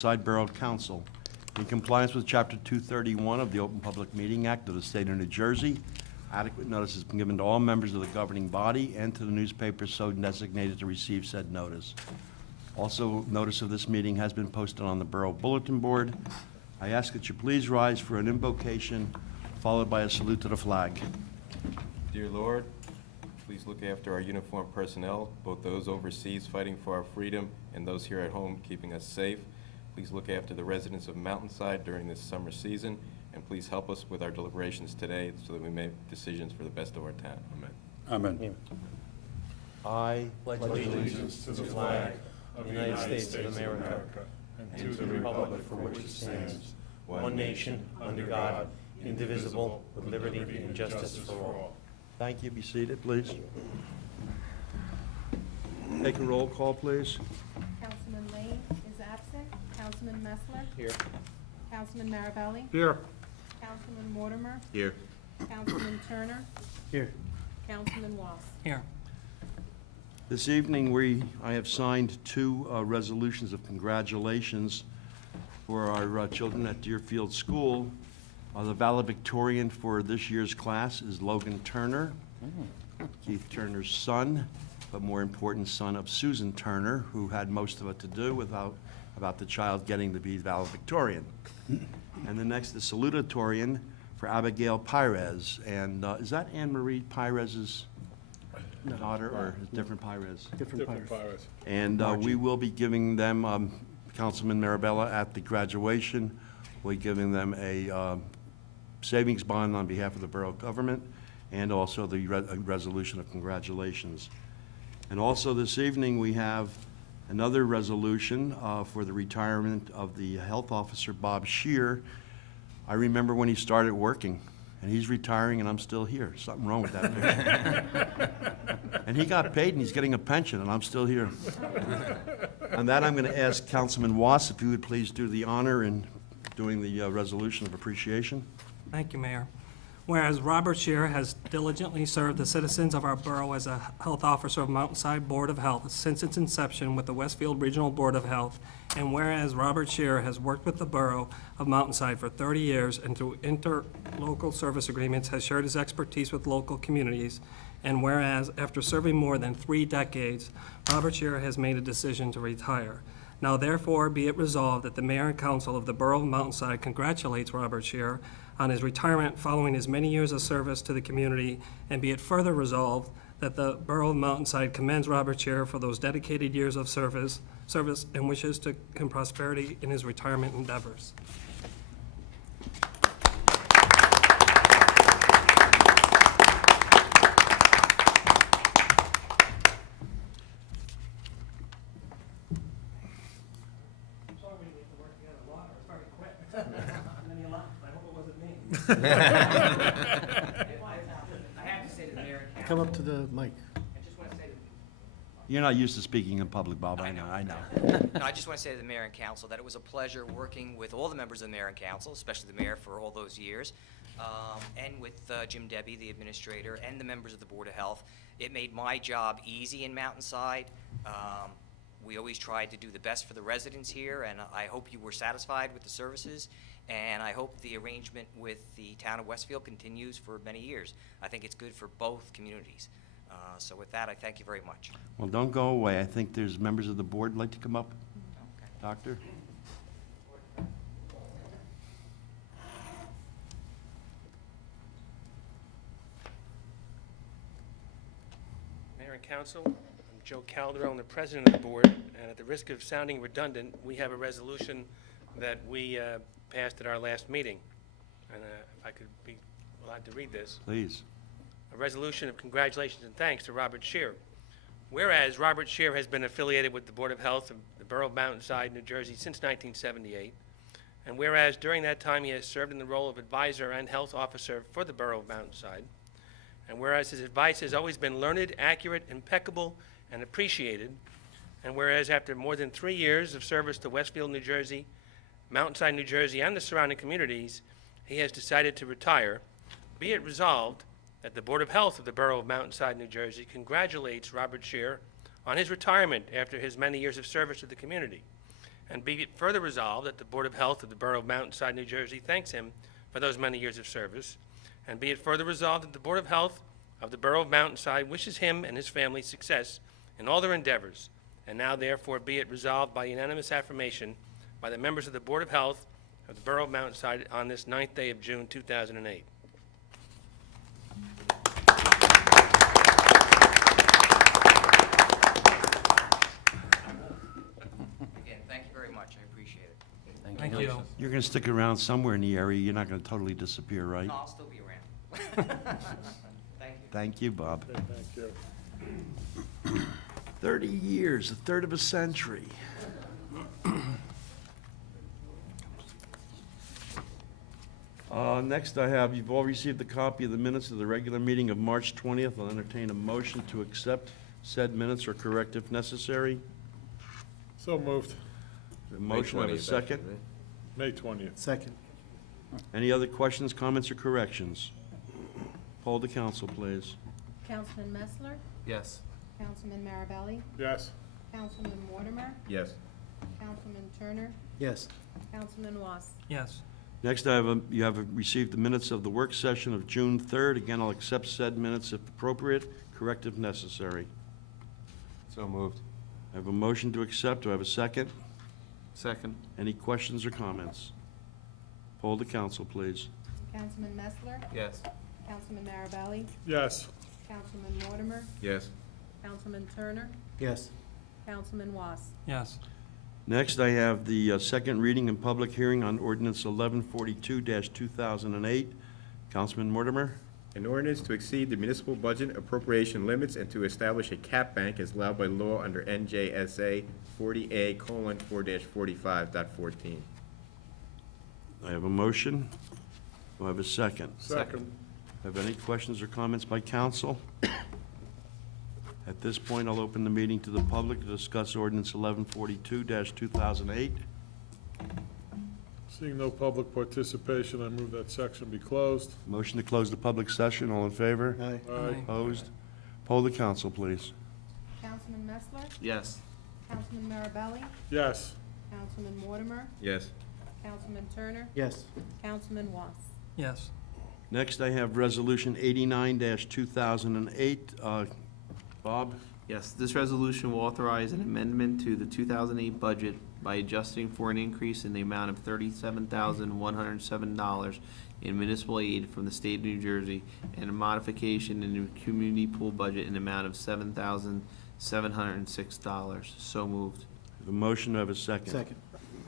Mountainside Borough Council. In compliance with Chapter 231 of the Open Public Meeting Act of the State of New Jersey, adequate notice has been given to all members of the governing body and to the newspapers so designated to receive said notice. Also, notice of this meeting has been posted on the Borough Bulletin Board. I ask that you please rise for an invocation, followed by a salute to the flag. Dear Lord, please look after our uniformed personnel, both those overseas fighting for our freedom and those here at home keeping us safe. Please look after the residents of Mountainside during this summer season, and please help us with our deliberations today so that we make decisions for the best of our town. Amen. Amen. I pledge allegiance to the flag of the United States of America and to the republic for which it stands, one nation, under God, indivisible, with liberty and justice for all. thank you. Be seated, please. Take a roll call, please. Councilman Lane is absent. Councilman Messler. Here. Councilman Marabelli. Here. Councilman Mortimer. Here. Councilman Turner. Here. Councilman Was. Here. This evening, I have signed two resolutions of congratulations for our children at Deerfield School. The valedictorian for this year's class is Logan Turner, Keith Turner's son, but more important, son of Susan Turner, who had most of it to do about the child getting to be valedictorian. And the next is salutatorian for Abigail Pires. And is that Anne Marie Pires's daughter, or a different Pires? Different pirates. And we will be giving them, Councilman Marabella, at the graduation, we're giving them a savings bond on behalf of the borough government, and also the resolution of congratulations. And also this evening, we have another resolution for the retirement of the health officer, Bob Shear. I remember when he started working, and he's retiring, and I'm still here. Something wrong with that man. And he got paid, and he's getting a pension, and I'm still here. On that, I'm going to ask Councilman Was if you would please do the honor in doing the resolution of appreciation. Thank you, Mayor. Whereas Robert Shear has diligently served the citizens of our borough as a health officer of Mountainside Board of Health since its inception with the Westfield Regional Board of Health, and whereas Robert Shear has worked with the borough of Mountainside for 30 years and through interlocal service agreements has shared his expertise with local communities, and whereas after serving more than 3 decades, Robert Shear has made a decision to retire. Now therefore be it resolved that the Mayor and Council of the Borough of Mountainside congratulates Robert Shear on his retirement following his many years of service to the community, and be it further resolved that the Borough of Mountainside commends Robert Shear for those dedicated years of service and wishes to prosperity in his retirement endeavors. I have to say to the mayor and council. Come up to the mic. I just want to say to You're not used to speaking in public, Bob, I know. no, I just want to say to the mayor and council that it was a pleasure working with all the members of the mayor and council, especially the mayor for all those years, and with Jim Debbie, the administrator, and the members of the Board of Health. It made my job easy in Mountainside. We always tried to do the best for the residents here, and I hope you were satisfied with the services, and I hope the arrangement with the town of Westfield continues for many years. I think it's good for both communities. So with that, I thank you very much. Well, don't go away. I think there's members of the board like to come up. Okay. Doctor? Mayor and Council, I'm Joe Calderon, the President of the Board, and at the risk of sounding redundant, we have a resolution that we passed at our last meeting. And if I could be allowed to read this. Please. A resolution of congratulations and thanks to Robert Shear. Whereas Robert Shear has been affiliated with the Board of Health of the Borough of Mountainside, New Jersey since 1978, and whereas during that time he has served in the role of advisor and health officer for the Borough of Mountainside, and whereas his advice has always been learned, accurate, impeccable, and appreciated, and whereas after more than 3 years of service to Westfield, New Jersey, Mountainside, New Jersey, and the surrounding communities, he has decided to retire, be it resolved that the Board of Health of the Borough of Mountainside, New Jersey congratulates Robert Shear on his retirement after his many years of service to the community. And be it further resolved that the Board of Health of the Borough of Mountainside, New Jersey thanks him for those many years of service. And be it further resolved that the Board of Health of the Borough of Mountainside wishes him and his family success in all their endeavors. And now therefore be it resolved by unanimous affirmation by the members of the Board of Health of the Borough of Mountainside on this 9th day of June, 2008. Again, thank you very much. I appreciate it. Thank you. You're going to stick around somewhere in the area. You're not going to totally disappear, right? No, I'll still be around. Thank you. Thank you, Bob. Thank you. 30 years, a third of a century. Next I have, you've all received a copy of the minutes of the regular meeting of March 20th. I'll entertain a motion to accept said minutes or correct if necessary. So moved. A motion, have a second? May 20th. Second. Any other questions, comments, or corrections? Poll the council, please. Councilman Messler, Yes. Councilman Marabelli, Yes. Councilman Mortimer, Yes. Councilman Turner, Yes. Councilman Was. Yes. Next, you have received the minutes of the work session of June 3rd. Again, I'll accept said minutes if appropriate, correct if necessary. So moved. I have a motion to accept. Do I have a second? Second. Any questions or comments? Poll the council, please. Councilman Messler, Yes. Councilman Marabelli, Yes. Councilman Mortimer, Yes. Councilman Turner, Yes. Councilman Was. Yes. Next, I have the second reading and public hearing on ordinance 1142-2008. Councilman Mortimer? An ordinance to exceed the municipal budget appropriation limits and to establish a cap bank as allowed by law under NJSA 40A:4-45.14. I have a motion. Do I have a second? Second. Have any questions or comments by council? At this point, I'll open the meeting to the public to discuss ordinance 1142-2008. Seeing no public participation, I move that section be closed. Motion to close the public session. All in favor? Aye. Aye. Opposed? Poll the council, please. Councilman Messler, Yes. Councilman Marabelli, Yes. Councilman Mortimer, Yes. Councilman Turner, Yes. Councilman Was. Yes. Next, I have Resolution 89-2008. Bob? Yes, this resolution will authorize an amendment to the 2008 budget by adjusting for an increase in the amount of $37,107 in municipal aid from the state of New Jersey and a modification in the community pool budget in the amount of $7,706. So moved. Have a motion, do I have a second? Second.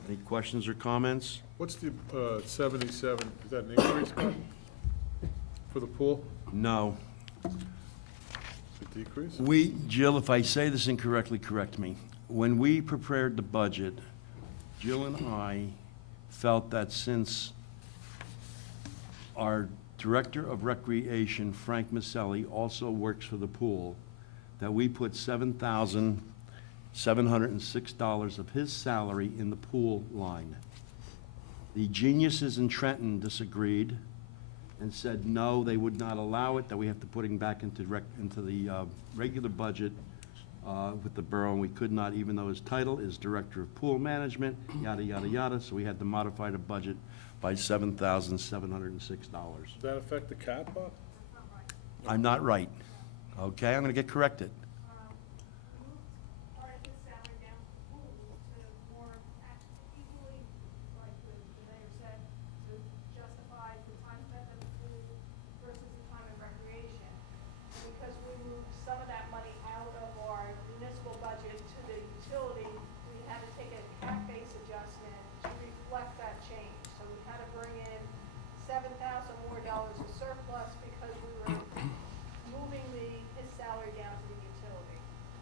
Any questions or comments? What's the 77, is that an increase, Scott? For the pool? No. A decrease? Jill, if I say this incorrectly, correct me. When we prepared the budget, Jill and I felt that since our Director of Recreation, Frank Maselli, also works for the pool, that we put $7,706 of his salary in the pool line. The geniuses in Trenton disagreed and said, no, they would not allow it, that we have to put him back into the regular budget with the borough, and we could not, even though his title is Director of Pool Management, yada, yada, yada, so we had to modify the budget by $7,706. Does that affect the cap, Bob? I'm not right, okay? I'm gonna get corrected. Part of his salary down to pool to more equally, like the mayor said, to justify the time spent at the pool versus the time of recreation. And because we moved some of that money out of our municipal budget to the utility, we had to take a cap-based adjustment to reflect that change. So we had to bring in $7,000 more of surplus because we were moving his salary down to the utility.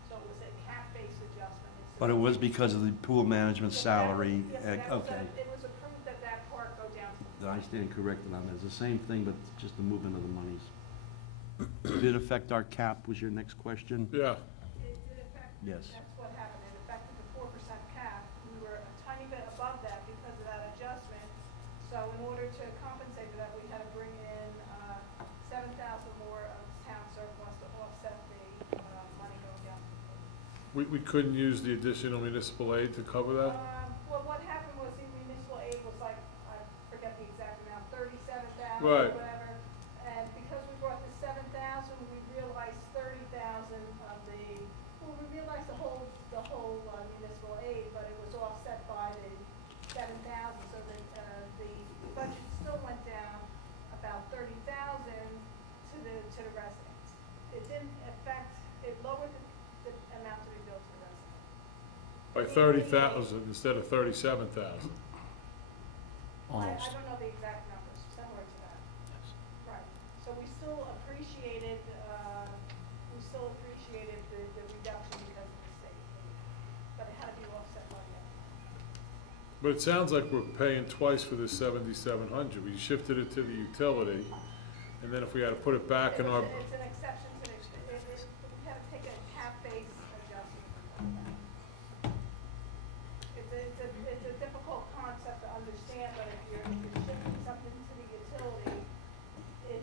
So it was a cap-based adjustment. But it was because of the pool management salary, Yes, that was okay. it was approved that that part go down to the. I stand corrected on that. It's the same thing, but just the movement of the monies. Did it affect our cap, was your next question? Yeah. It did affect. Yes. That's what happened. It affected the 4% cap. We were a tiny bit above that because of that adjustment. So in order to compensate for that, we had to bring in $7,000 more of town surplus to offset the money going down to the pool. We couldn't use the additional municipal aid to cover that? Well, what happened was the municipal aid was like, I forget the exact amount, 37,000 Right. or whatever. And because we brought the 7,000, we realized 30,000 of the, well, we realized the whole municipal aid, but it was offset by the 7,000, so that, the budget still went down about 30,000 to the residents. It didn't affect, it lowered the amount to be billed to the residents. By 30,000 instead of 37,000. I don't know the exact numbers, similar to that. Right, so we still appreciated the reduction because of the state, but it had to be offset by the other. But it sounds like we're paying twice for this 7,700. We shifted it to the utility, and then if we had to put it back in our, It's an exception to the, we had to take a cap-based adjustment for that. It's a difficult concept to understand, but if you're shifting something to the utility,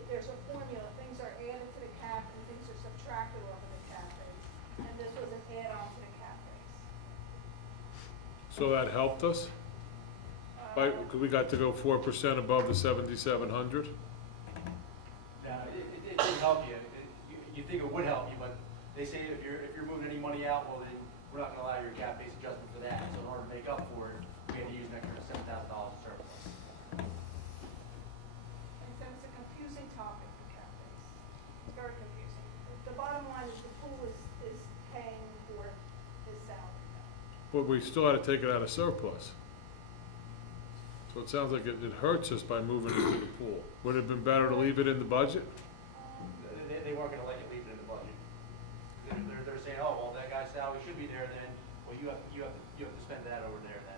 there's a formula, things are added to the cap and things are subtracted off of the cap base. And this was an add-on to the cap base. so that helped us? Because we got to go 4% above the 7,700? No, it didn't help you. You think it would help you, but they say if you're moving any money out, well, then we're not gonna allow your cap-based adjustment for that. So in order to make up for it, we had to use an extra $7,000 of surplus. And so it's a confusing topic, the cap base. It's very confusing. The bottom line is the pool is paying for his salary now. But we still had to take it out of surplus. So it sounds like it hurts us by moving it to the pool. Would it have been better to leave it in the budget? They weren't gonna let you leave it in the budget. They're saying, oh, well, that guy's salary should be there, then, well, you have to spend that over there then.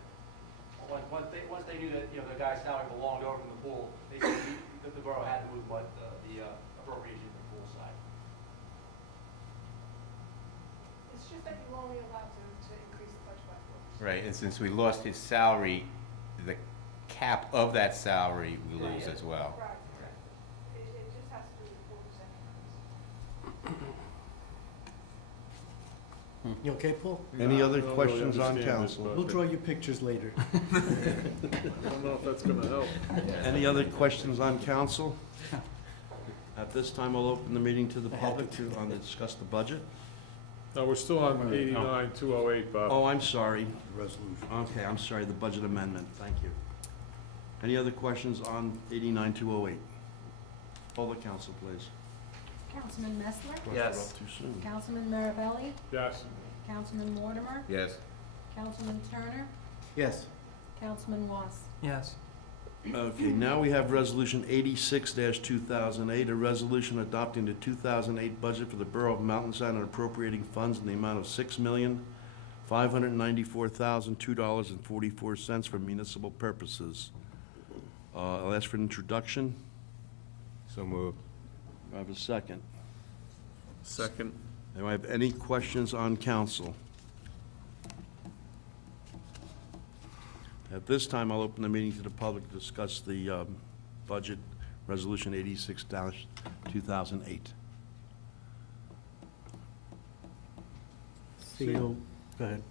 Once they knew that, the guy's salary belonged over in the pool, they said that the borough had to move the appropriation to the pool side. It's just that you're only allowed to increase the budget by 4%. Right, and since we lost his salary, the cap of that salary we lose as well. Right, right. It just has to do with 4% increase. You okay, Paul? Any other I don't really questions on understand this, council? but We'll draw you pictures later. I don't know if that's gonna help. Any other questions on council? At this time, I'll open the meeting to the public to discuss the budget. No, we're still on 89,208, Bob. Oh, I'm sorry. Resolution. Okay, I'm sorry, the budget amendment, thank you. Any other questions on 89,208? Poll the council, please. Councilman Messler? Yes. Up too soon. Councilman Mirabelli? Yes. Councilman Mortimer? Yes. Councilman Turner? Yes. Councilman Was? Yes. Okay, now we have Resolution 86-2008, a resolution adopting the 2008 budget for the Borough of Mountainside and appropriating funds in the amount of $6,594,002.44 for municipal purposes. I'll ask for an introduction. So moved. Do I have a second? Second. Do I have any questions on council? At this time, I'll open the meeting to the public to discuss the budget, Resolution 86-2008. Go ahead.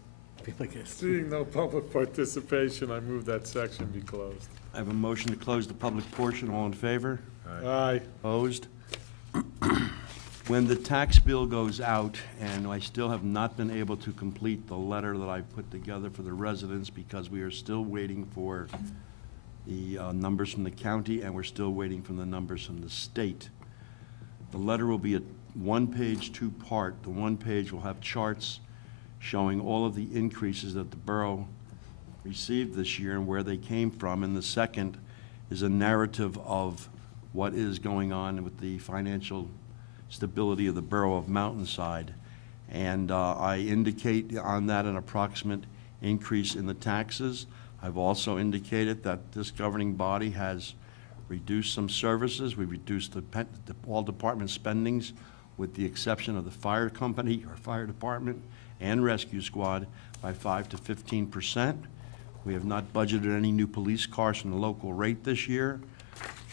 Feel like it's- Seeing no public participation, I move that section be closed. I have a motion to close the public portion. All in favor? Aye. Opposed? When the tax bill goes out, and I still have not been able to complete the letter that I've put together for the residents because we are still waiting for the numbers from the county, and we're still waiting for the numbers from the state. The letter will be a one-page, two-part. The one page will have charts showing all of the increases that the borough received this year and where they came from, and the second is a narrative of what is going on with the financial stability of the borough of Mountainside. And I indicate on that an approximate increase in the taxes. I've also indicated that this governing body has reduced some services. We reduced all department spendings with the exception of the fire company or fire department and rescue squad by 5 to 15%. We have not budgeted any new police cars from the local rate this year.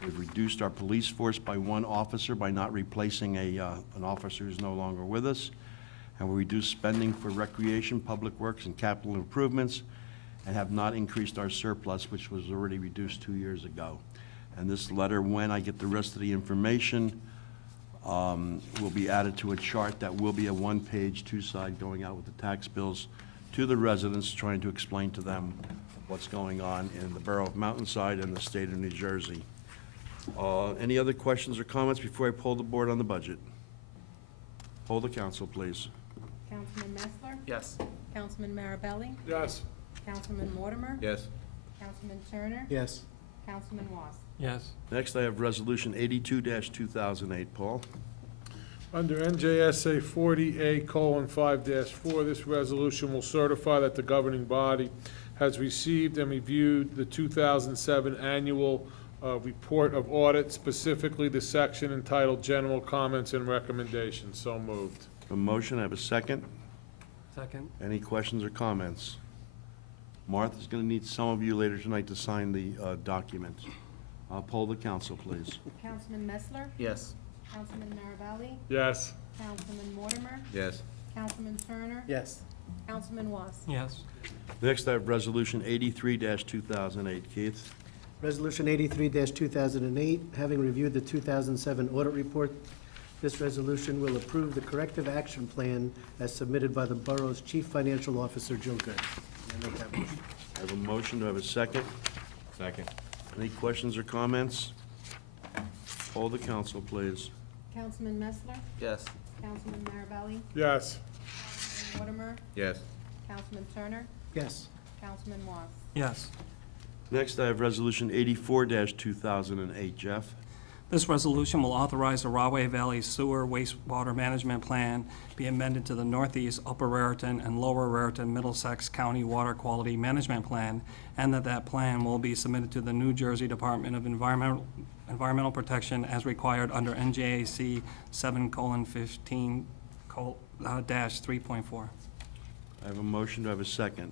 We've reduced our police force by one officer by not replacing an officer who's no longer with us. And we reduced spending for recreation, public works, and capital improvements. and have not increased our surplus, which was already reduced 2 years ago. And this letter, when I get the rest of the information, will be added to a chart that will be a one-page, two-side going out with the tax bills to the residents, trying to explain to them what's going on in the borough of Mountainside and the state of New Jersey. Any other questions or comments before I poll the board on the budget? Poll the council, please. Councilman Messler? Yes. Councilman Marabelli? Yes. Councilman Mortimer? Yes. Councilman Turner? Yes. Councilman Was? Yes. Next, I have Resolution 82-2008. Paul? Under NJSA 40A:5-4, this resolution will certify that the governing body has received and reviewed the 2007 annual report of audit, specifically the section entitled General Comments and Recommendations. So moved. A motion, I have a second. Second. Any questions or comments? Martha's going to need some of you later tonight to sign the document. Poll the council, please. Councilman Messler? Yes. Councilman Marabelli? Yes. Councilman Mortimer? Yes. Councilman Turner? Yes. Councilman Was? Yes. Next, I have Resolution 83-2008. Keith? Resolution 83-2008, having reviewed the 2007 audit report, this resolution will approve the corrective action plan as submitted by the borough's Chief Financial Officer, Joe Good. I make that motion. I have a motion. Do I have a second? Second. Any questions or comments? Poll the council, please. Councilman Messler? Yes. Councilman Marabelli? Yes. Councilman Mortimer? Yes. Councilman Turner? Yes. Councilman Was? Yes. Next, I have Resolution 84-2008. Jeff? This resolution will authorize the Rahway Valley Sewer Wastewater Management Plan be amended to the Northeast, Upper Raritan, and Lower Raritan, Middlesex County Water Quality Management Plan, and that plan will be submitted to the New Jersey Department of Environmental Protection as required under NJAC 7:15-3.4. I have a motion. Do I have a second?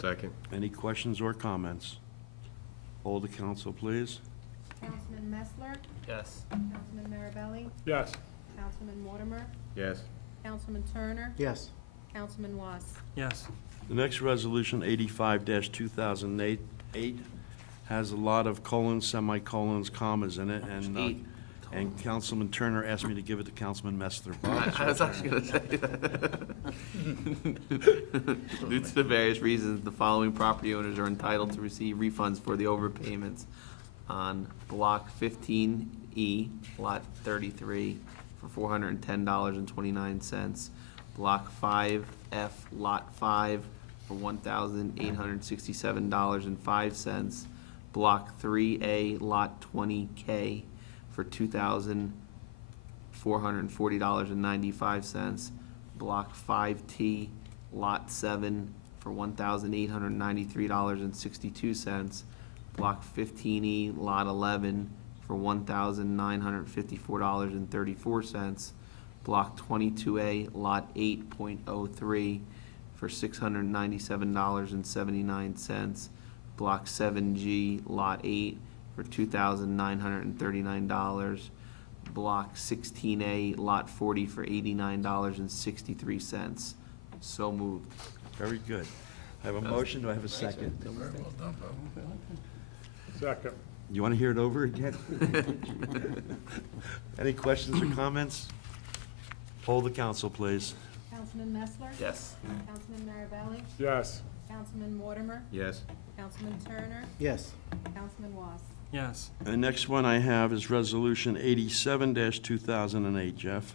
Second. Any questions or comments? Poll the council, please. Councilman Messler? Yes. Councilman Marabelli? Yes. Councilman Mortimer? Yes. Councilman Turner? Yes. Councilman Was? Yes. The next resolution, 85-2008, has a lot of colons, semicolons, commas in it, and Councilman Turner asked me to give it to Councilman Messler. I was actually gonna say that. Due to the various reasons, the following property owners are entitled to receive refunds for the overpayments on Block 15E, Lot 33, for $410.29. Block 5F, Lot 5, for $1,867.05. Block 3A, Lot 20K, for $2,440.95. Block 5T, Lot 7, for $1,893.62. Block 15E, Lot 11, for $1,954.34. Block 22A, Lot 8.03, for $697.79. Block 7G, Lot 8, for $2,939. Block 16A, Lot 40, for $89.63. So moved. Very good. I have a motion. Do I have a second? Second. You want to hear it over again? Any questions or comments? Poll the council, please. Councilman Messler? Yes. Councilman Marabelli? Yes. Councilman Mortimer? Yes. Councilman Turner? Yes. Councilman Was? Yes. The next one I have is Resolution 87-2008. Jeff?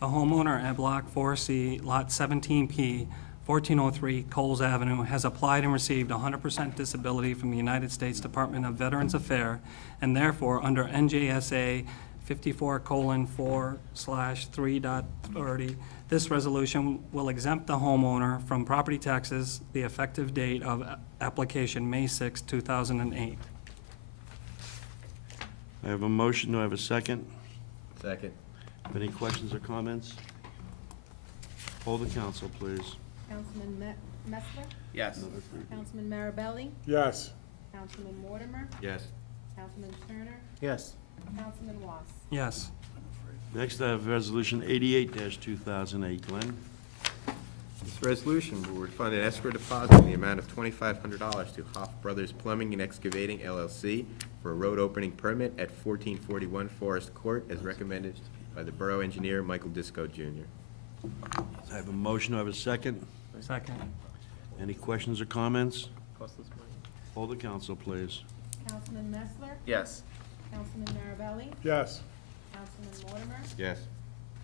A homeowner at Block 4C, Lot 17P, 1403 Coles Avenue, has applied and received 100% disability from the United States Department of Veterans Affairs, and therefore, under NJSA 54:4/3.30, this resolution will exempt the homeowner from property taxes, the effective date of application May 6, 2008. I have a motion. Do I have a second? Second. Any questions or comments? Poll the council, please. Councilman Messler? Yes. Councilman Marabelli? Yes. Councilman Mortimer? Yes. Councilman Turner? Yes. Councilman Was? Yes. Next, I have Resolution 88-2008. Glenn? This resolution will refund an escrow deposit in the amount of $2,500 to Hoff Brothers Plumbing and Excavating LLC for a road opening permit at 1441 Forest Court as recommended by the Borough Engineer Michael Disco Jr. I have a motion, do I have a second? Second. Any questions or comments? Costless money. Hold the council, please. Councilman Messler, Yes. Councilman Marabelli, Yes. Councilman Mortimer, Yes.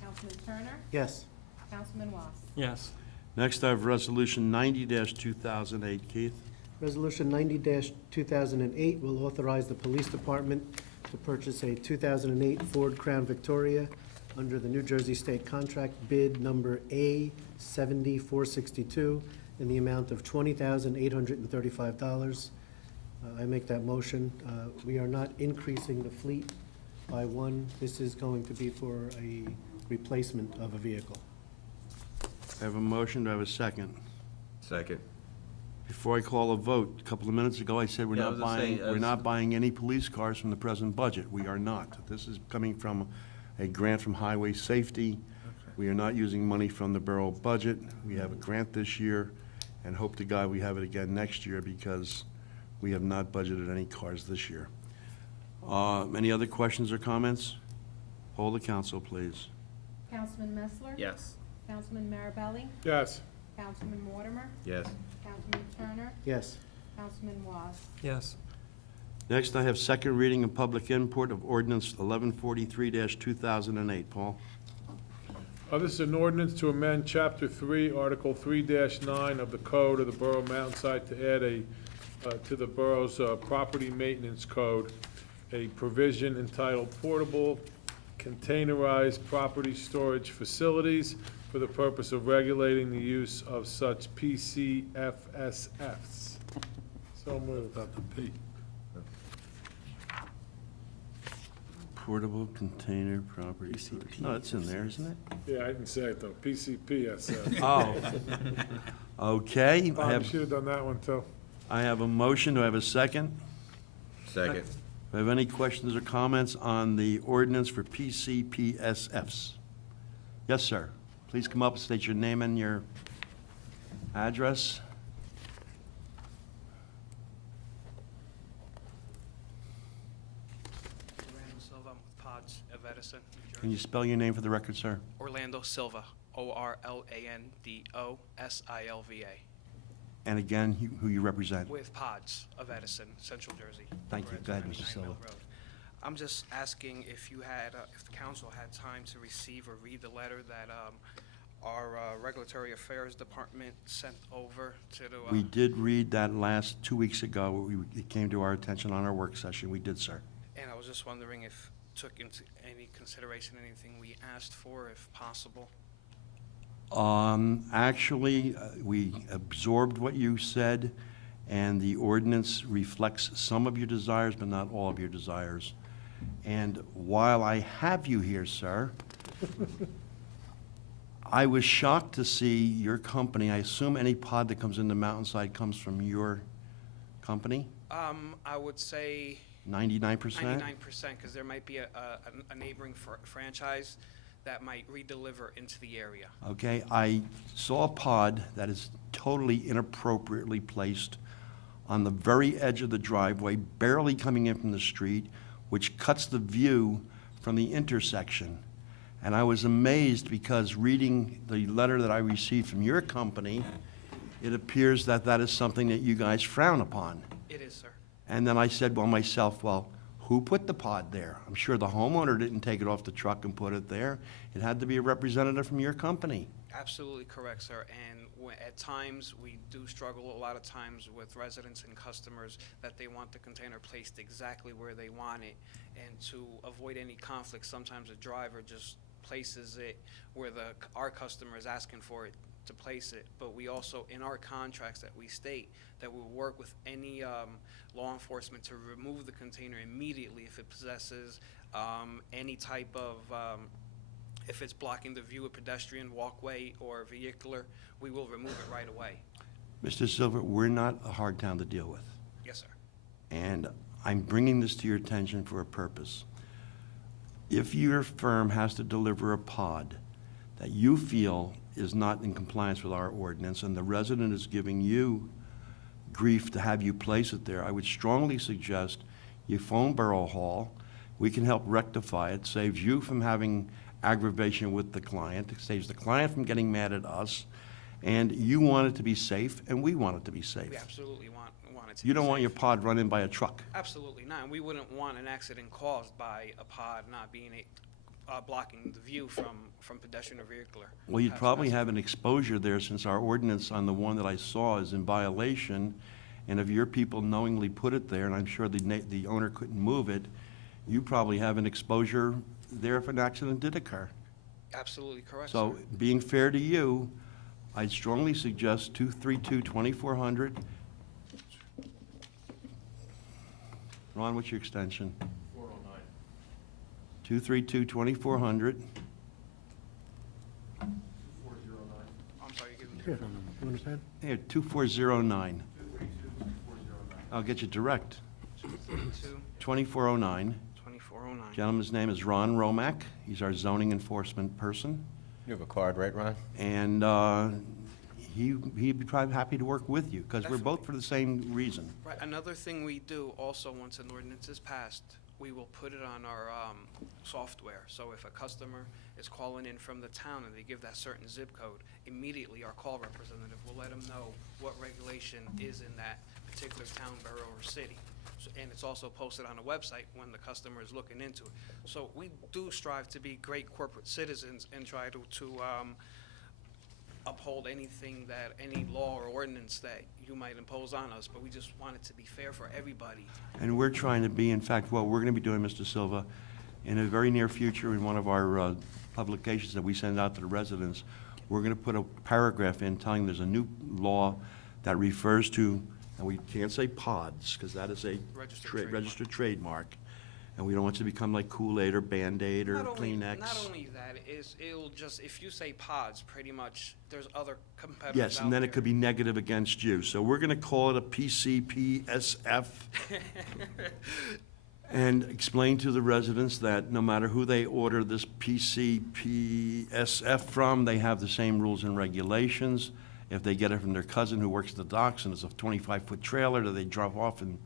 Councilman Turner, Yes. Councilman Was. Yes. Next, I have Resolution 90-2008. Keith? Resolution 90-2008 will authorize the Police Department to purchase a 2008 Ford Crown Victoria under the New Jersey State Contract Bid Number A70462 in the amount of $20,835. I make that motion. We are not increasing the fleet by one. This is going to be for a replacement of a vehicle. I have a motion, do I have a second? Second. Before I call a vote, a couple of minutes ago, I said Yeah, I was gonna say, we're not buying any police cars from the present budget. We are not. This is coming from a grant from Highway Safety. We are not using money from the borough budget. We have a grant this year, and hope to God we have it again next year because we have not budgeted any cars this year. Any other questions or comments? Hold the council, please. Councilman Messler. Yes. Councilman Marabelli, Yes. Councilman Mortimer, Yes. Councilman Turner, Yes. Councilman Was. Yes. Next, I have second reading and public input of ordinance 1143-2008. Paul? This is an ordinance to amend Chapter 3, Article 3-9 of the Code of the Borough of Mountainside to add to the borough's property maintenance code, a provision entitled Portable Containerized Property Storage Facilities for the purpose of regulating the use of such PCFSFs. So moved. Portable container property storage. No, it's in there, isn't it? Yeah, I didn't say it though, PCPSF. Oh. Okay, Bob, you should have done that one too. I have a motion. Do I have a second? Second. Do I have any questions or comments on the ordinance for PCPSFs? Yes, sir. Please come up, state your name and your address. Orlando Silva, I'm with Pods of Edison, New Can you Jersey. spell your name for the record, sir? Orlando Silva, Orlandosilva. And again, who you represent? With Pods of Edison, Central Jersey. Thank you. We're at Go ahead, 99 Mr. Silva. Mill Road. I'm just asking if you had, if the council had time to receive or read the letter that our Regulatory Affairs Department sent over to the. We did read that last 2 weeks ago. It came to our attention on our work session. We did, sir. And I was just wondering if took into any consideration anything we asked for, if possible. Actually, we absorbed what you said, and the ordinance reflects some of your desires, but not all of your desires. And while I have you here, sir, I was shocked to see your company. I assume any pod that comes into Mountainside comes from your company? I would say 99%? 99%, because there might be a neighboring franchise that might redeliver into the area. Okay, I saw a pod that is totally inappropriately placed on the very edge of the driveway, barely coming in from the street, which cuts the view from the intersection. And I was amazed because reading the letter that I received from your company, it appears that that is something that you guys frown upon. It is, sir. And then I said, well, myself, well, who put the pod there? I'm sure the homeowner didn't take it off the truck and put it there. It had to be a representative from your company. Absolutely correct, sir. And at times, we do struggle a lot of times with residents and customers that they want the container placed exactly where they want it. And to avoid any conflict, sometimes a driver just places it where our customer is asking for it to place it. But we also, in our contracts that we state, that we'll work with any law enforcement to remove the container immediately if it possesses any type of, if it's blocking the view of pedestrian, walkway, or vehicular, we will remove it right away. Mr. Silver, we're not a hard town to deal with. Yes, sir. And I'm bringing this to your attention for a purpose. If your firm has to deliver a pod that you feel is not in compliance with our ordinance, and the resident is giving you grief to have you place it there, I would strongly suggest you phone Borough Hall. We can help rectify it, saves you from having aggravation with the client, it saves the client from getting mad at us, and you want it to be safe, and we want it to be safe. We absolutely want it to be You don't want safe. your pod run in by a truck. Absolutely not, and we wouldn't want an accident caused by a pod not being blocking the view from pedestrian or vehicular. Well, you'd probably have an exposure there, since our ordinance on the one that I saw is in violation, and if your people knowingly put it there, and I'm sure the owner couldn't move it, you probably have an exposure there if an accident did occur. Absolutely correct, sir. So, being fair to you, I'd strongly suggest 232-2400. Ron, what's your extension? 409. 232-2400. I'm sorry, you're giving me. Here, 2409. I'll get you direct. 2409. 2409. Gentleman's name is Ron Romack. He's our zoning enforcement person. You have a card, right, Ron? And he'd be probably happy to work with you, because we're both for the same reason. Right, another thing we do also, once an ordinance is passed, we will put it on our software. So if a customer is calling in from the town and they give that certain zip code, immediately our call representative will let them know what regulation is in that particular town, borough, or city. So, and it's also posted on the website when the customer is looking into it. So we do strive to be great corporate citizens and try to uphold anything that, any law or ordinance that you might impose on us, but we just want it to be fair for everybody. And we're trying to be, in fact, what we're going to be doing, Mr. Silva, in a very near future, in one of our publications that we send out to the residents, we're going to put a paragraph in telling there's a new law that refers to, and we can't say pods, because that is a registered trademark. And we don't want you to become like Kool-Aid or Band-Aid or Kleenex. Not only that, it'll just, if you say pods, pretty much, there's other competitors Yes, and then it could be negative against you. So we're going to call it a PCPSF and explain to the residents that no matter who they order this PCPSF from, they have the same rules and regulations. If they get it from their cousin who works at the docks and it's a 25-foot trailer that they drop off and,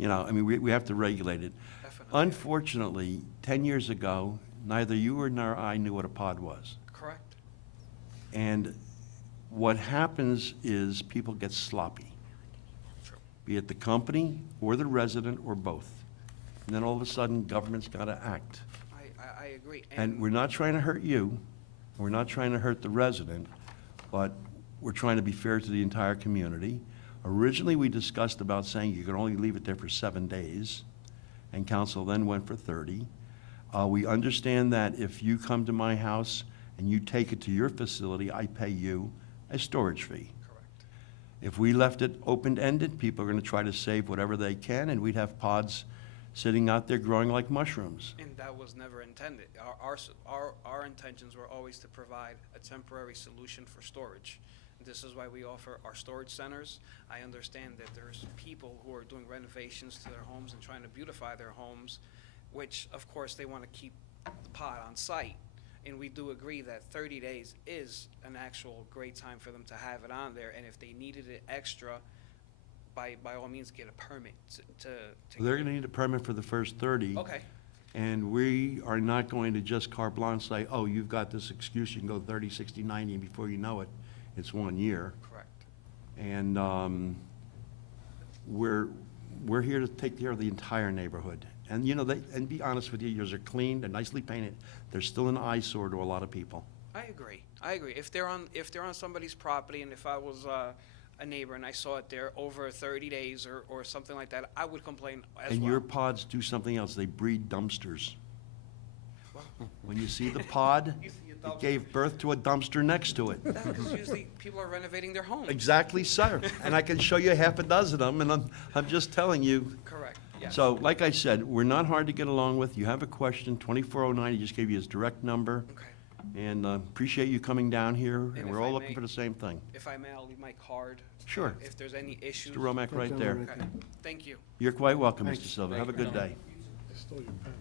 I mean, we have to regulate it. Definitely. Unfortunately, 10 years ago, neither you nor I knew what a pod was. Correct. And what happens is people get sloppy, True. be it the company or the resident or both. And then all of a sudden, government's got to act. I agree. And we're not trying to hurt you, we're not trying to hurt the resident, but we're trying to be fair to the entire community. Originally, we discussed about saying you could only leave it there for 7 days, and council then went for 30. We understand that if you come to my house and you take it to your facility, I pay you a storage fee. Correct. If we left it open-ended, people are going to try to save whatever they can, and we'd have pods sitting out there growing like mushrooms. And that was never intended. Our intentions were always to provide a temporary solution for storage. This is why we offer our storage centers. I understand that there's people who are doing renovations to their homes and trying to beautify their homes, which, of course, they want to keep the pod on site. And we do agree that 30 days is an actual great time for them to have it on there. And if they needed it extra, by all means, get a permit to They're going to need a permit for the first 30. Okay. And we are not going to just carte blanche say, oh, you've got this excuse, you can go 30, 60, 90, and before you know it, it's 1 year. Correct. And we're here to take care of the entire neighborhood. And, and be honest with you, yours are clean, they're nicely painted. They're still an eyesore to a lot of people. I agree. If they're on somebody's property, and if I was a neighbor and I saw it there over 30 days or something like that, I would complain as well. And your pods do something else, they breed dumpsters. When you see the pod, You see a it dumpster. gave birth to a dumpster next to it. Because usually people are renovating their homes. Exactly, sir. And I can show you half a dozen of them, and I'm just telling you. Correct, yes. So, like I said, we're not hard to get along with. You have a question, 2409, he just gave you his direct number. Okay. And appreciate you coming down here, and if we're I all looking may- for the same thing. If I may, I'll leave my card. Sure. If there's any issues. Mr. Romack, right there. Okay, thank you. You're quite welcome, Mr. Silva. Have a good day. Stole your pen,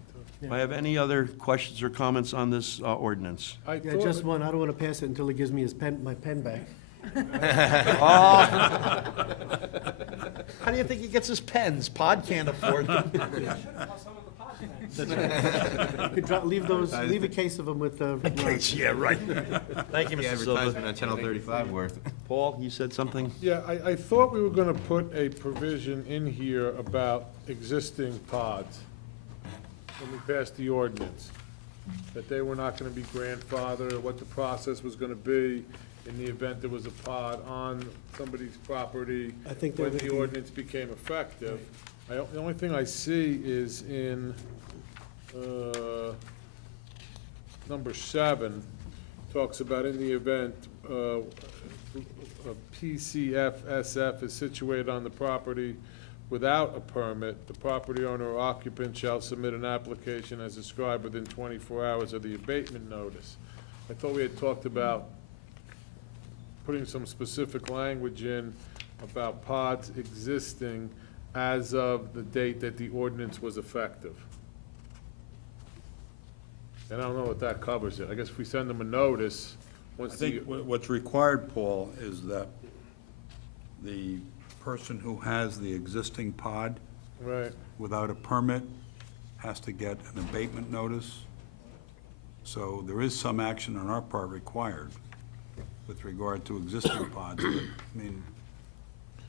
too. Do I have any other questions or comments on this ordinance? I Yeah, thought- just one, I don't want to pass it until he gives me my pen back. How do you think he gets his pens? Pod can't afford them. Leave a case of them with, Yeah, right. Thank you, The Mr. Silva. advertisement on Channel 35 worth. Paul, you said something? Yeah, I thought we were gonna put a provision in here about existing pods when we passed the ordinance, that they were not gonna be grandfathered, or what the process was gonna be in the event there was a pod on somebody's property I think they're when the gonna be- ordinance became effective. The only thing I see is in, number 7, talks about in the event, a PCFSF is situated on the property without a permit, the property owner or occupant shall submit an application as described within 24 hours of the abatement notice. I thought we had talked about putting some specific language in about pods existing as of the date that the ordinance was effective. And I don't know if that covers it. I guess if we send them a notice, I once the, think what's required, Paul, is that the person who has the existing pod right, without a permit has to get an abatement notice. So there is some action on our part required with regard to existing pods. But, I mean,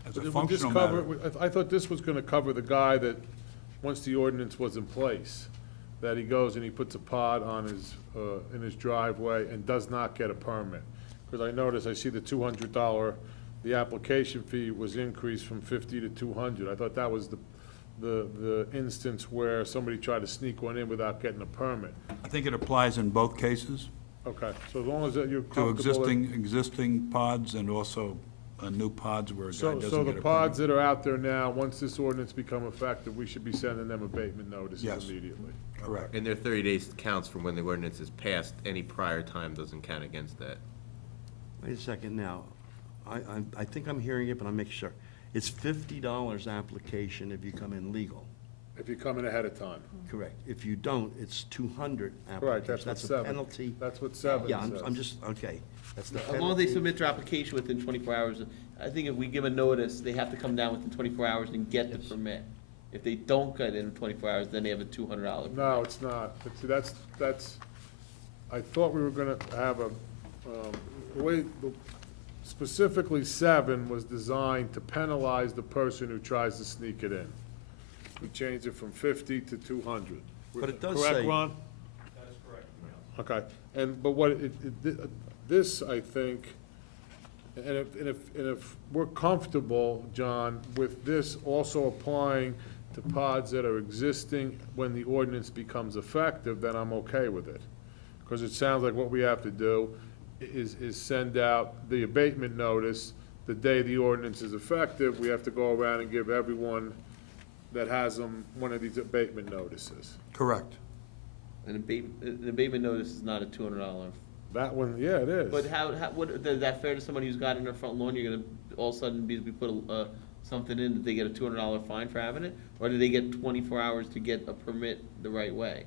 as a would this functional cover, matter, I thought this was gonna cover the guy that, once the ordinance was in place, that he goes and he puts a pod on his, in his driveway and does not get a permit. Because I noticed, I see the $200, the application fee was increased from 50 to 200. I thought that was the instance where somebody tried to sneak one in without getting a permit. I think it applies in both cases, Okay, so as long as that you're to comfortable. existing pods and also new pods where a guy So doesn't the get a pods permit. that are out there now, once this ordinance become effective, we should be sending them abatement notices Yes. immediately. Correct. And their 30 days counts from when the ordinance is passed. Any prior time doesn't count against that. Wait a second now. I think I'm hearing it, but I'll make sure. It's $50 application if you come in legal. If you come in ahead of time. Correct. If you don't, it's 200 application. Right, that's what a 7. penalty. That's what 7 Yeah, says. I'm just, okay. That's the As long as penalty. they submit their application within 24 hours, I think if we give a notice, they have to come down within 24 hours and get the permit. If they don't get it in 24 hours, then they have a $200. No, it's not. But see, that's, I thought we were gonna have a, the way, specifically 7 was designed to penalize the person who tries to sneak it in. We changed it from 50 to 200. But it does Correct, say- Ron? That is correct. Okay, but what this, I think, and if we're comfortable, John, with this also applying to pods that are existing when the ordinance becomes effective, then I'm okay with it. Because it sounds like what we have to do is send out the abatement notice the day the ordinance is effective. We have to go around and give everyone that has them one of these abatement notices. Correct. An abatement notice is not a $200. That one, yeah, it is. But is that fair to somebody who's got it in their front lawn? You're gonna all of a sudden, because we put something in, that they get a $200 fine for having it? Or do they get 24 hours to get a permit the right way?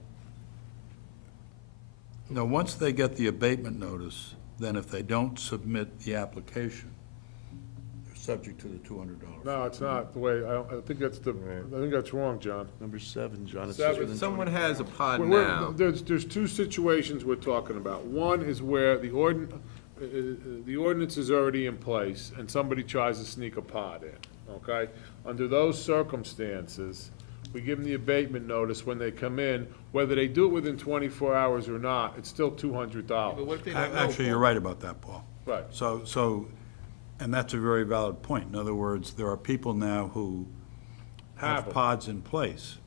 Now, once they get the abatement notice, then if they don't submit the application, they're subject to the $200. No, it's not the way, I think that's I think that's wrong, John. Number 7, John. It Seven. says within Someone 24 has a hours. pod We're- now. There's two situations we're talking about. One is where the ordinance is already in place, and somebody tries to sneak a pod in, okay? Under those circumstances, we give them the abatement notice when they come in. Whether they do it within 24 hours or not, it's still $200. But what if they don't know? Actually, you're right about that, Paul. Right. So, and that's a very valid point. In other words, there are people now who Have have 'em. pods in place,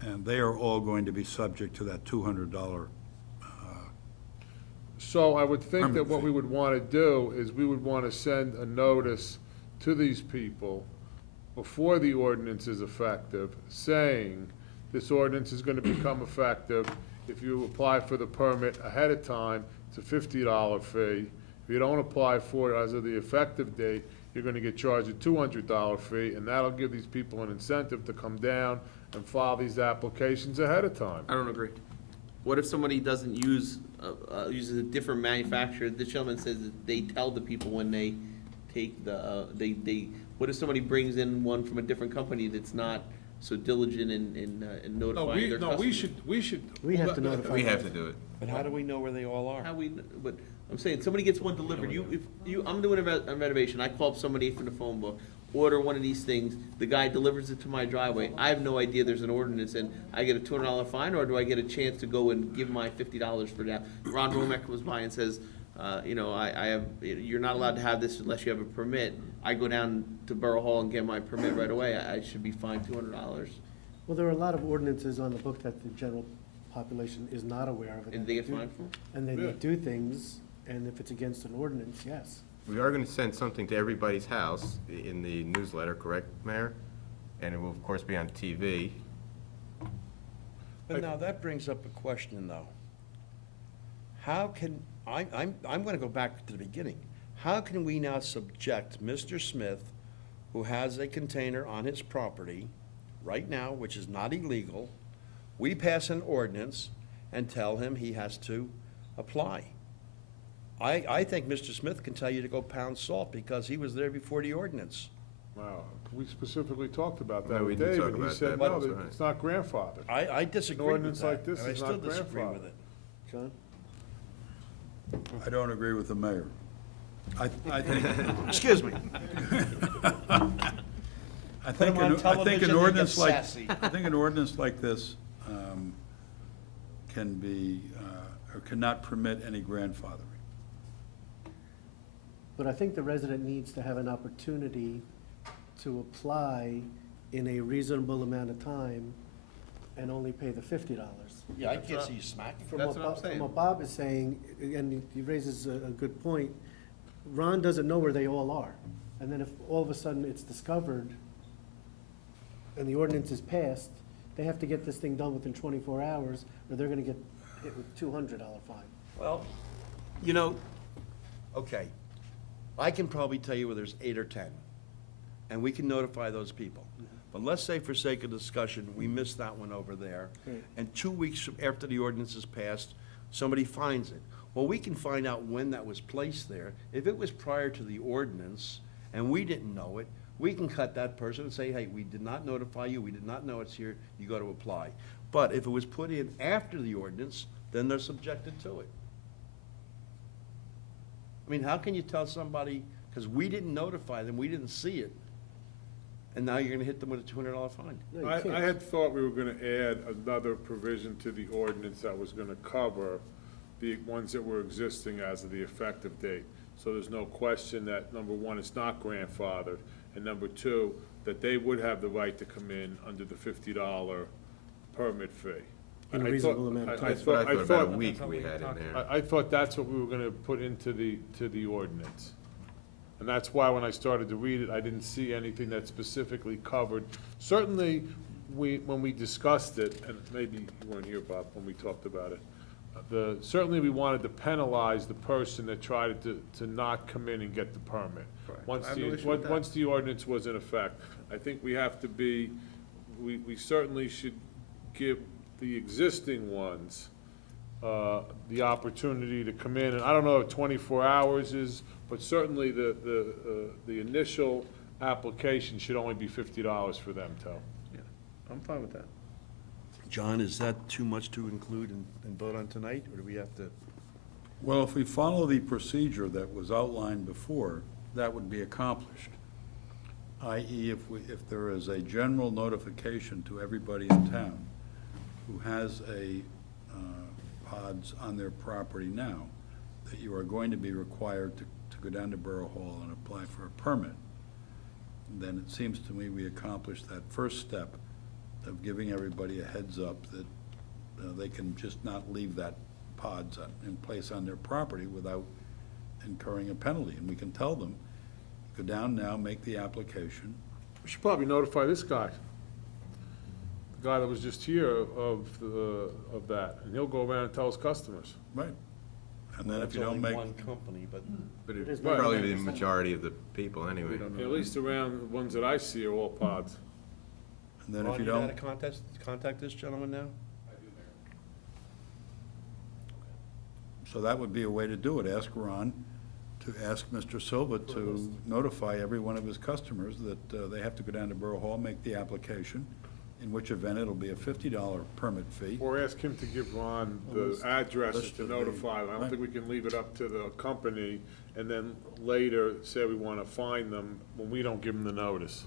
and they are all going to be subject to that $200. So I would think that Permit what fee. we would want to do is we would want to send a notice to these people before the ordinance is effective, saying this ordinance is going to become effective. If you apply for the permit ahead of time, it's a $50 fee. If you don't apply for it as of the effective date, you're gonna get charged a $200 fee, and that'll give these people an incentive to come down and file these applications ahead of time. I don't agree. What if somebody doesn't uses a different manufacturer? The gentleman says that they tell the people when they take what if somebody brings in one from a different company that's not so diligent in notifying their customers? We have to notify. We have to do it. But how do we know where they all are? But I'm saying, somebody gets one delivered, I'm doing a renovation, I call up somebody from the phone book, order one of these things, the guy delivers it to my driveway, I have no idea there's an ordinance, and I get a $200 fine, or do I get a chance to go and give my $50 for that? Ron Romek comes by and says, you're not allowed to have this unless you have a permit. I go down to Borough Hall and get my permit right away, I should be fined $200. Well, there are a lot of ordinances on the book that the general population is not aware of. And they get fined for? And then Yeah. they do things, and if it's against an ordinance, yes. We are going to send something to everybody's house in the newsletter, correct, Mayor? And it will, of course, be on TV. But now, that brings up a question, though. How can, I'm gonna go back to the beginning. How can we now subject Mr. Smith, who has a container on his property right now, which is not illegal, we pass an ordinance and tell him he has to apply? I think Mr. Smith can tell you to go pound salt because he was there before the ordinance. Wow, we specifically talked about that No, we with did Dave, talk and he about said, that, no, that's that right. it's not grandfathered. I disagree with ordinance that, like this and I is still not disagree with grandfathered. it. John? I don't agree with the mayor. I think, Excuse me. I think, him on I think television, an he ordinance gets like, sassy. I think an ordinance like this can be, or cannot permit any grandfathering. But I think the resident needs to have an opportunity to apply in a reasonable amount of time and only pay the $50. Yeah, I can't see you smacking. From That's what what I'm Bob- saying. From what Bob is saying, and he raises a good point, Ron doesn't know where they all are. And then if all of a sudden it's discovered and the ordinance is passed, they have to get this thing done within 24 hours, or they're gonna get hit with $200 fine. Well, you know, okay, I can probably tell you where there's 8 or 10, and we can notify those people. But let's say, for sake of discussion, we missed that one over there, Right. and 2 weeks after the ordinance is passed, somebody finds it. Well, we can find out when that was placed there. If it was prior to the ordinance, and we didn't know it, we can cut that person and say, hey, we did not notify you, we did not know it's here, you got to apply. But if it was put in after the ordinance, then they're subjected to it. I mean, how can you tell somebody, because we didn't notify them, we didn't see it, and now you're gonna hit them with a $200 fine? No, you I can't. had thought we were gonna add another provision to the ordinance that was gonna cover the ones that were existing as of the effective date. So there's no question that, number one, it's not grandfathered, and number two, that they would have the right to come in under the $50 permit fee. In a I reasonable thought- amount of I time. That's what I thought, about a thought- week we had in there. I thought that's what we were gonna put into the ordinance. And that's why when I started to read it, I didn't see anything that specifically covered. Certainly, when we discussed it, and maybe you weren't here, Bob, when we talked about it, certainly we wanted to penalize the person that tried to not come in and get the permit. Correct. Once I have no issue with that. once the ordinance was in effect, I think we have to be, we certainly should give the existing ones the opportunity to come in, and I don't know if 24 hours is, but certainly the initial application should only be $50 for them, Tel. I'm fine with that. John, is that too much to include and vote on tonight, or do we have to? Well, if we follow the procedure that was outlined before, that would be accomplished. I.e., if there is a general notification to everybody in town who has pods on their property now, that you are going to be required to go down to Borough Hall and apply for a permit, then it seems to me we accomplished that first step of giving everybody a heads up that they can just not leave that pods in place on their property without incurring a penalty. And we can tell them, go down now, make the application. We should probably notify this guy, the guy that was just here of that, and he'll go around and tell his customers. Right. And then if you don't make, one company, but But It it's is very probably the interesting. majority of the people anyway. At least around the ones that I see are all pods. and then Ron, if you know how don't, to contact this gentleman now? so that would be a way to do it. Ask Ron to ask Mr. Silva to notify every one of his customers that they have to go down to Borough Hall, make the application, in which event it'll be a $50 permit fee. Or ask him to give Ron the addresses list to of the- notify them. I don't think we can leave it up to the company and then later say we want to fine them when we don't give them the notice.